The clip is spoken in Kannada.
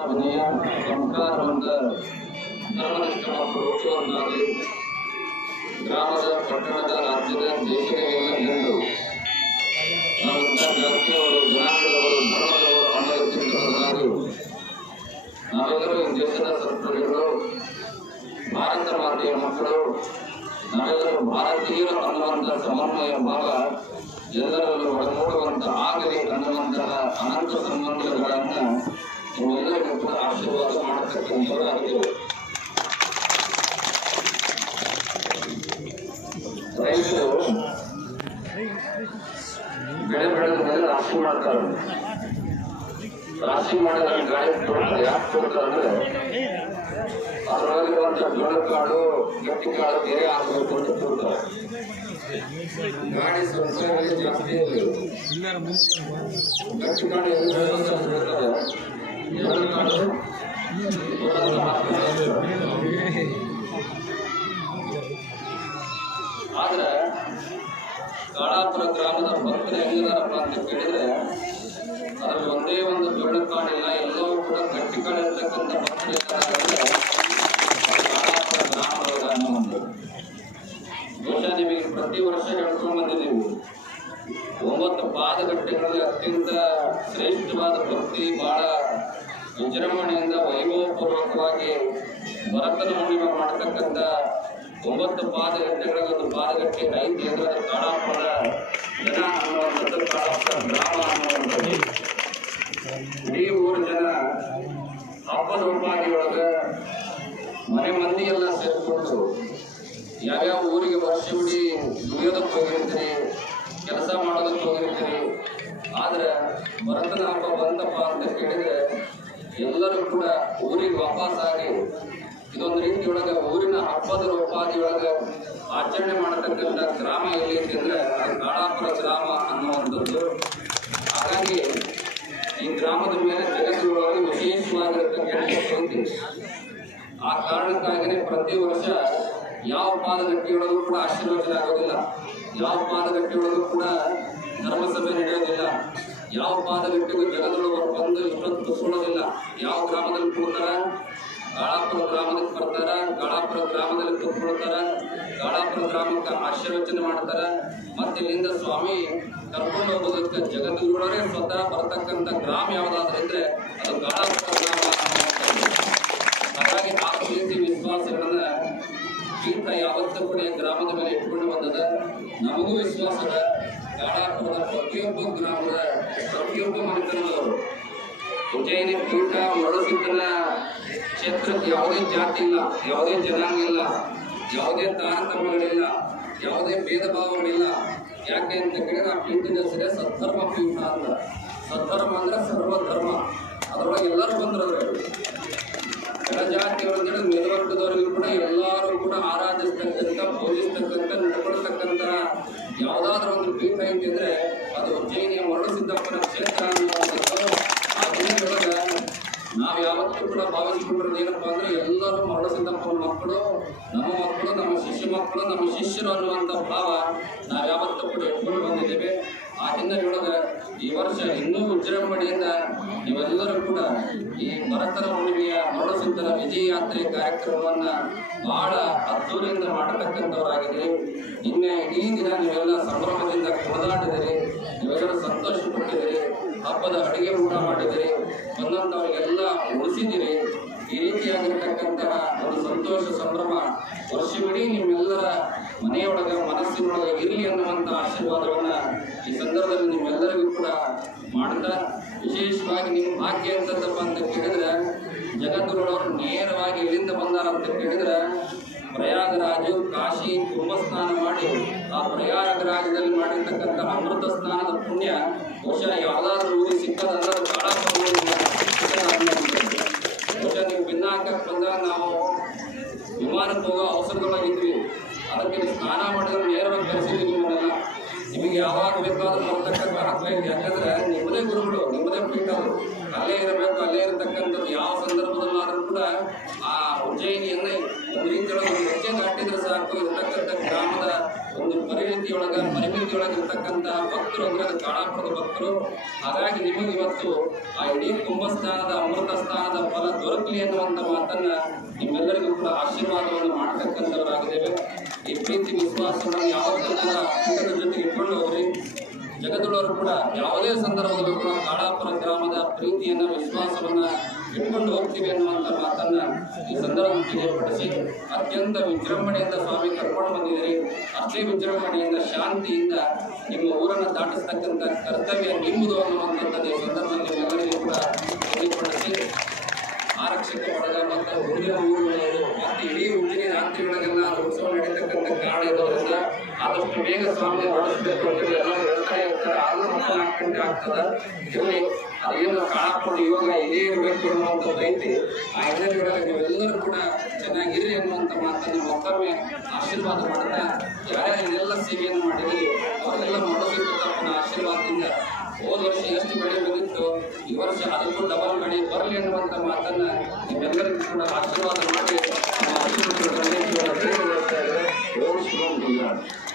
ವಿನಯ ಸಂಸ್ಕಾರವಂತ ಧರ್ಮನಿಷ್ಠ ಮಕ್ಕಳು ಹುಟ್ಟುವಂತಾಗಲಿ ಗ್ರಾಮದ ಪಟ್ಟಣದ ರಾಜ್ಯದ ದೇಶದ ಎಲ್ಲ ಜನರು ನಾವೆಲ್ಲ ಜಾತಿಯವರು ಜನಾಂಗದವರು ಧರ್ಮದವರು ಅನ್ನೋದಕ್ಕಿಂತ ಬದಲಾಗಿ ನಾವೆಲ್ಲರೂ ಈ ದೇಶದ ಸತ್ಪ್ರಜೆಗಳು ಭಾರತ ಮಾತೆಯ ಮಕ್ಕಳು ನಾವೆಲ್ಲರೂ ಭಾರತೀಯರು ಅನ್ನುವಂಥ ಸಮನ್ವಯ ಭಾವ ಎಲ್ಲರಲ್ಲೂ ಒಳಗೂಡುವಂತ ಆಗಲಿ ಅನ್ನುವಂತಹ ಅನಂತ ಸಂಬಂಧಗಳನ್ನ ನೀವೆಲ್ಲರಿಗೂ ಕೂಡ ಆಶೀರ್ವಾದ ಮಾಡತಕ್ಕಂಥದ್ದು ರೈತರು ಬೆಳೆ ಬೆಳೆದ ರಾಶಿ ಮಾಡ್ತಾರೆ ರಾಶಿ ಮಾಡಿದ್ರೆ ಗಾಳಿ ಕೊಡ್ತಾರೆ ಯಾಕೆ ಕೊಡ್ತಾರೆ ಅಂದ್ರೆ ಮೊಳಕೆ ಕಾಳು ಗಟ್ಟಿ ಕಾಳು ಬೇರೆ ಆಗಬೇಕು ಅಂತ ಕೊಡ್ತಾರೆ ಗಾಡಿ ಸಂಸಾರದಲ್ಲಿ ಜಾಸ್ತಿ ಗಟ್ಟಿ ಕಾಳು ಎಲ್ಲಿ ಬೆಳೆದಂತ ಹೇಳ್ತಾರೆ. ಆದ್ರೆ ಕಾಳಾಪುರ ಗ್ರಾಮದ ಭಕ್ತರು ಹೆಂಗಿದಾರಪ್ಪ ಅಂತ ಕೇಳಿದ್ರೆ ಅದ್ರಲ್ಲಿ ಒಂದೇ ಒಂದು ಜೋಳ ಕಾಡಿಲ್ಲ, ಎಲ್ಲವೂ ಕೂಡ ಗಟ್ಟಿ ಕಾಡು ಇರ್ತಕ್ಕಂಥ ಭಕ್ತರು ಅಂದ್ರೆ ಕಾಳಾಪುರ ಗ್ರಾಮದೊಳಗ ಅನ್ನೋ ಒಂದು ಬಹುಶಃ ನಿಮಗೆ ಪ್ರತಿ ವರ್ಷ ಹೇಳ್ಕೊಂಡು ಬಂದಿದ್ದೀವಿ. ಒಂಬತ್ತು ಪಾದಗಟ್ಟೆಗಳಲ್ಲಿ ಅತ್ಯಂತ ಶ್ರೇಷ್ಠವಾದ ಭಕ್ತಿ, ಬಹಳ ವಿಜೃಂಭಣೆಯಿಂದ ವೈಭವಪೂರ್ವಕವಾಗಿ ಭರತನ ಹುಣ್ಣಿಮೆ ಮಾಡತಕ್ಕಂಥ ಒಂಬತ್ತು ಪಾದಗಟ್ಟೆಗಳಲ್ಲಿ ಒಂದು ಪಾದಗಟ್ಟೆ ಐದು ಅದು ಕಾಳಾಪುರ ಜನ ಅನ್ನುವಂಥದ್ದು ಕಾಳಾಪುರ ಗ್ರಾಮ ಅನ್ನುವಂಥದ್ದು. ಇಡೀ ಊರು ಜನ ಹಬ್ಬದ ಒಳಗೆ ಮನೆ ಮಂದಿ ಎಲ್ಲ ಸೇರಿಕೊಂಡು ಯಾವ್ಯಾವ ಊರಿಗೆ ವರ್ಷವಿಡೀ ದುಡಿಯೋದಕ್ಕೆ ಹೋಗಿರ್ತೀರಿ, ಕೆಲಸ ಮಾಡೋದಕ್ಕೆ ಹೋಗಿರ್ತೀರಿ, ಆದ್ರೆ ಭರತನ ಹಬ್ಬ ಬಂದಪ್ಪ ಅಂತ ಕೇಳಿದ್ರೆ ಎಲ್ಲರೂ ಕೂಡ ಊರಿಗೆ ವಾಪಸ್ ಆಗಿ ಇದೊಂದು ರೀತಿಯೊಳಗೆ ಊರಿನ ಹಬ್ಬದ ಉಪಾಧಿಯೊಳಗೆ ಆಚರಣೆ ಮಾಡತಕ್ಕಂಥ ಗ್ರಾಮ ಎಲ್ಲಿ ಅಂದ್ರೆ ಅದು ಕಾಳಾಪುರ ಗ್ರಾಮ ಅನ್ನುವಂಥದ್ದು. ಹಾಗಾಗಿ ಈ ಗ್ರಾಮದ ಮೇಲೆ ಜಗತ್ತಿನೊಳಗೆ ವಿಶೇಷವಾಗಿರತಕ್ಕಂಥ ಪ್ರೀತಿ ಆ ಕಾರಣಕ್ಕಾಗಿಯೇ ಪ್ರತಿ ವರ್ಷ ಯಾವ ಪಾದಗಟ್ಟಿಯೊಳಗೂ ಕೂಡ ಆಶೀರ್ವಚನೆ ಆಗೋದಿಲ್ಲ ಯಾವ ಪಾದಗಟ್ಟಿಯೊಳಗೂ ಕೂಡ ಧರ್ಮಸಭೆ ನಡೆಯೋದಿಲ್ಲ. ಯಾವ ಪಾದಗಟ್ಟಿಗೂ ಜಗದೊಳಗೆ ಬಂದು ಇಷ್ಟೊತ್ತು ಕೂತ್ಕೊಳ್ಳೋದಿಲ್ಲ ಯಾವ ಗ್ರಾಮದಲ್ಲಿ ಕೂಡ್ತಾರ? ಗಾಳಾಪುರ ಗ್ರಾಮದಲ್ಲಿ ಬರ್ತಾರ? ಗಾಳಾಪುರ ಗ್ರಾಮದಲ್ಲಿ ಕೂತ್ಕೊಳ್ತಾರ? ಗಾಳಾಪುರ ಗ್ರಾಮಕ್ಕೆ ಆಶೀರ್ವಚನೆ ಮಾಡ್ತಾರ? ಮತ್ತೆ ಇಲ್ಲಿಂದ ಸ್ವಾಮಿ ಕರ್ಕೊಂಡು ಹೋಗೋದಕ್ಕೆ ಜಗದ್ಗುರುಗಳೇ ಸ್ವತಃ ಬರ್ತಕ್ಕಂಥ ಗ್ರಾಮ ಯಾವುದಾದ್ರೂ ಇದ್ರೆ ಅದು ಗಾಳಾಪುರ ಗ್ರಾಮ. ಹಾಗಾಗಿ ಆ ರೀತಿ ವಿಶ್ವಾಸಗಳನ್ನ ಪೀಠ ಯಾವತ್ತೂ ಕೂಡ ಗ್ರಾಮದ ಮೇಲೆ ಇಟ್ಕೊಂಡು ಬಂದದ. ನಮಗೂ ವಿಶ್ವಾಸದ. ಕಾಳಾಪುರದ ಪ್ರತಿಯೊಬ್ಬ ಗ್ರಾಮದ ಪ್ರತಿಯೊಬ್ಬ ಮನೆತನದವರು ಉಜ್ಜಯಿನಿ ಪೀಠ ಮರುಸಿದ್ದನ ಕ್ಷೇತ್ರಕ್ಕೆ ಯಾವುದೇ ಜಾತಿ ಇಲ್ಲ ಯಾವುದೇ ಜನಾಂಗ ಇಲ್ಲ ಯಾವುದೇ ತಾರತಮ್ಯಗಳಿಲ್ಲ ಯಾವುದೇ ಭೇದ ಭಾವಗಳಿಲ್ಲ ಯಾಕೆ ಅಂತ ಕೇಳಿದ್ರೆ ಆ ಪೀಠದ ಹೆಸರೇ ಸದ್ಧರ್ಮ ಪೀಠ ಅಂತ ಸದ್ಧರ್ಮ ಅಂದ್ರೆ ಸರ್ವಧರ್ಮ ಅದರೊಳಗೆ ಎಲ್ಲರೂ ಬಂದ್ರವ್ರು ಕೆಳಜಾತಿಯವರಂದ್ರೆ ಮೇಲ್ವರ್ಗದವರಿಗೂ ಕೂಡ ಎಲ್ಲರೂ ಯಾವುದಾದ್ರೂ ಒಂದು ಪೀಠ ಇದ್ರೆ ಅದು ಜೈನಿಯ ಮರಳುಸಿದ್ದಪ್ಪನ ಕ್ಷೇತ್ರ ಅನ್ನುವಂಥದ್ದು ಆ ದಿನದೊಳಗೆ ನಾವು ಯಾವತ್ತೂ ಕೂಡ ಭಾವಿಸ್ಕೊಂಡಿರೋದು ಏನಪ್ಪ ಅಂದ್ರೆ ಎಲ್ಲರೂ ಮರಳುಸಿದ್ದಪ್ಪನ ಮಕ್ಕಳು, ನಮ್ಮ ಮಕ್ಕಳು, ನಮ್ಮ ಶಿಷ್ಯ ಮಕ್ಕಳು, ನಮ್ಮ ಶಿಷ್ಯರು ಅನ್ನುವಂಥ ಭಾವ ನಾವು ಯಾವತ್ತೂ ಕೂಡ ಇಟ್ಕೊಂಡು ಬಂದಿದ್ದೇವೆ. ಆ ಹಿನ್ನೆಲೆಯೊಳಗೆ ಈ ವರ್ಷ ಇನ್ನೂ ವಿಜೃಂಭಣೆಯಿಂದ ನೀವೆಲ್ಲರೂ ಕೂಡ ಈ ಭರತರ ಹುಣ್ಣಿಮೆಯ ಮರಳುಸಿದ್ದರ ವಿಜಯ ಯಾತ್ರೆ ಕಾರ್ಯಕ್ರಮವನ್ನ ಬಹಳ ಅದ್ದೂರಿಯಿಂದ ಮಾಡತಕ್ಕಂಥವರಾಗಿದ್ದೀರಿ. ನಿನ್ನೆ ಇಡೀ ದಿನ ನೀವೆಲ್ಲ ಸಂಭ್ರಮದಿಂದ ನೀವೆಲ್ಲರೂ ಸಂತೋಷ ಪಟ್ಟಿದ್ದೀರಿ ಹಬ್ಬದ ಅಡುಗೆ ಊಟ ಮಾಡಿದಿರಿ ಬಂದಂಥವರಿಗೆಲ್ಲ ಉಳಿಸಿದ್ದೀರಿ. ಈ ರೀತಿಯಾಗಿರ್ತಕ್ಕಂತಹ ಒಂದು ಸಂತೋಷ ಸಂಭ್ರಮ ವರ್ಷವಿಡೀ ನಿಮ್ಮೆಲ್ಲರ ಮನೆಯೊಳಗೆ ಮನಸ್ಸಿನೊಳಗೆ ಇರಲಿ ಅನ್ನುವಂಥ ಆಶೀರ್ವಾದವನ್ನ ಈ ಸಂದರ್ಭದಲ್ಲಿ ನಿಮ್ಮೆಲ್ಲರಿಗೂ ಕೂಡ ಮಾಡ್ತಾ ವಿಶೇಷವಾಗಿ ನಿಮ್ಮ ಭಾಗ್ಯ ಎಂತದಪ್ಪ ಅಂತ ಕೇಳಿದ್ರೆ ಜಗದ್ಗುರುಗಳವರು ನೇರವಾಗಿ ಎಲ್ಲಿಂದ ಬಂದಾರ ಅಂತ ಕೇಳಿದ್ರೆ, ಪ್ರಯಾಗರಾಜು ಕಾಶಿ ಕುಂಭ ಸ್ನಾನ ಮಾಡಿ, ಆ ಪ್ರಯಾಗರಾಜದಲ್ಲಿ ಮಾಡಿರ್ತಕ್ಕಂಥ ಅಮೃತ ಸ್ನಾನದ ಪುಣ್ಯ ಬಹುಶಃ ಯಾವುದಾದ್ರೂ ಊರಿಗೆ ಸಿಕ್ಕದಂದ್ರೆ ಬಹಳ ಬಹುಶಃ ನೀವು ಭಿನ್ನ ಹಾಕಕ್ಕೆ ಬಂದಾಗ ನಾವು ವಿಮಾನಕ್ಕೆ ಹೋಗೋ ಅವಸರದೊಳಗಿದ್ವಿ ಅದಕ್ಕೆ ಸ್ನಾನ ಮಾಡಿದ್ರೆ ನೇರವಾಗಿ ಕರೆಸಿದ್ವಿ ನಿಮ್ಮನ್ನೆಲ್ಲ. ನಿಮಗೆ ಯಾವಾಗ ಬೇಕಾದ್ರೂ ಬರ್ತಕ್ಕಂಥ ಹಾಕ್ಬೇಕು ಯಾಕಂದ್ರೆ ನಿಮ್ಮದೇ ಗುರುಗಳು ನಿಮ್ಮದೇ ಪೀಠ ಅದು. ಅಲ್ಲೇ ಇರಬೇಕು, ಅಲ್ಲೇ ಇರತಕ್ಕಂಥದ್ದು ಯಾವ ಸಂದರ್ಭದಲ್ಲಾದರೂ ಕೂಡ ಆ ಉಜ್ಜಯಿನಿಯನ್ನ ಒಂದು ರೀತಿಯೊಳಗೆ ಹೆಜ್ಜೆ ಸಾಕು. ಇರತಕ್ಕಂಥ ಗ್ರಾಮದ ಒಂದು ಪರಿಮಿತಿಯೊಳಗ ಪರಿಮಿತಿಯೊಳಗೆ ಇರತಕ್ಕಂತಹ ಭಕ್ತರು ಅಂದ್ರೆ ಅದು ಕಾಳಾಪುರದ ಭಕ್ತರು. ಹಾಗಾಗಿ ನಿಮಗೆ ಇವತ್ತು ಆ ಇಡೀ ಕುಂಭಸ್ಥಾನದ, ಅಮೃತ ಸ್ಥಾನದ ಫಲ ದೊರಕಲಿ ಅನ್ನುವಂಥ ಮಾತನ್ನ ನಿಮ್ಮೆಲ್ಲರಿಗೂ ಕೂಡ ಆಶೀರ್ವಾದವನ್ನು ಮಾಡತಕ್ಕಂಥವರಾಗಿದ್ದೇವೆ. ಈ ಪ್ರೀತಿ, ವಿಶ್ವಾಸವನ್ನು ಯಾವತ್ತೂ ಕೂಡ ಜೊತೆಗೆ ಇಟ್ಕೊಂಡು ಹೋಗ್ರಿ ಜಗದೊಳವರು ಕೂಡ ಯಾವುದೇ ಸಂದರ್ಭದಲ್ಲೂ ಕೂಡ ಕಾಳಾಪುರ ಗ್ರಾಮದ ಪ್ರೀತಿಯನ್ನು, ವಿಶ್ವಾಸವನ್ನು ಇಟ್ಕೊಂಡು ಹೋಗ್ತೀವಿ ಅನ್ನುವಂಥ ಮಾತನ್ನ ಈ ಸಂದರ್ಭದಲ್ಲಿ ತಿಳಿಯಪಡಿಸಿ ಅತ್ಯಂತ ವಿಜೃಂಭಣೆಯಿಂದ ಸ್ವಾಮಿ ಕರ್ಕೊಂಡು ಬಂದಿದ್ದೀರಿ. ಅಷ್ಟೇ ವಿಜೃಂಭಣೆಯಿಂದ, ಶಾಂತಿಯಿಂದ ನಿಮ್ಮ ಊರನ್ನು ದಾಟಿಸ್ತಕ್ಕಂಥ ಕರ್ತವ್ಯ ನಿಮ್ಮದು ಅನ್ನುವಂಥದ್ದು ಈ ಸಂದರ್ಭದಲ್ಲಿ ನಿಮ್ಮೆಲ್ಲರಿಗೂ ಕೂಡ ತಿಳಿಪಡಿಸಿ ಆರಕ್ಷಕ ಬಳಗ ಮತ್ತು ಹುಡುಗಿನ ಊರುಗಳು ಮತ್ತು ಇಡೀ ರಾತ್ರಿಗಳಿಗೆಲ್ಲ ಉತ್ಸವ ನಡೀತಕ್ಕಂಥ ಕಾರಣ ಇರೋದ್ರಿಂದ ಆದಷ್ಟು ಬೇಗ ಸ್ವಾಮಿ ಹೊರಡಿಸಬೇಕು ಅಂತೇಳಿ ಎಲ್ಲ ಹೇಳ್ತಾ ಇರ್ತಾರೆ. ಆದ್ರೂ ಮತ್ತೆ ಹಾಕೊಂಡು ಆಗ್ತದೆ. ಇಲ್ಲಿ ಅದೇನು ಕಾಳಾಕೊಂಡು ಇವಾಗ ಇದೇ ಇರಬೇಕು ಅನ್ನುವಂಥದ್ದು ಐತಿ ಆ ಹಿನ್ನೆಲೆಯೊಳಗೆ ನೀವೆಲ್ಲರೂ ಕೂಡ ಚೆನ್ನಾಗಿರಿ ಅನ್ನುವಂಥ ಮಾತನ್ನು ಮತ್ತೊಮ್ಮೆ ಆಶೀರ್ವಾದ ಮಾಡ್ತಾ ಯಾರ್ಯಾರೆಲ್ಲ ಸೇವೆಯನ್ನು ಮಾಡಿದ್ರಿ ಅವರೆಲ್ಲ ಮಾಡೋದಿತ್ತು ತಪ್ಪನ ಆಶೀರ್ವಾದದಿಂದ ಹೋದ ವರ್ಷ ಎಷ್ಟು ಬೆಳೆ ಬಂದಿತ್ತು ಈ ವರ್ಷ ಅದಕ್ಕೂ ಡಬಲ್ ಬೆಳೆ ಬರಲಿ ಅನ್ನುವಂಥ ಮಾತನ್ನ ನಿಮ್ಮೆಲ್ಲರಿಗೂ ಕೂಡ ಆಶೀರ್ವಾದ ಮಾಡಿ ஆசிரியர் சந்தேகம் பேர்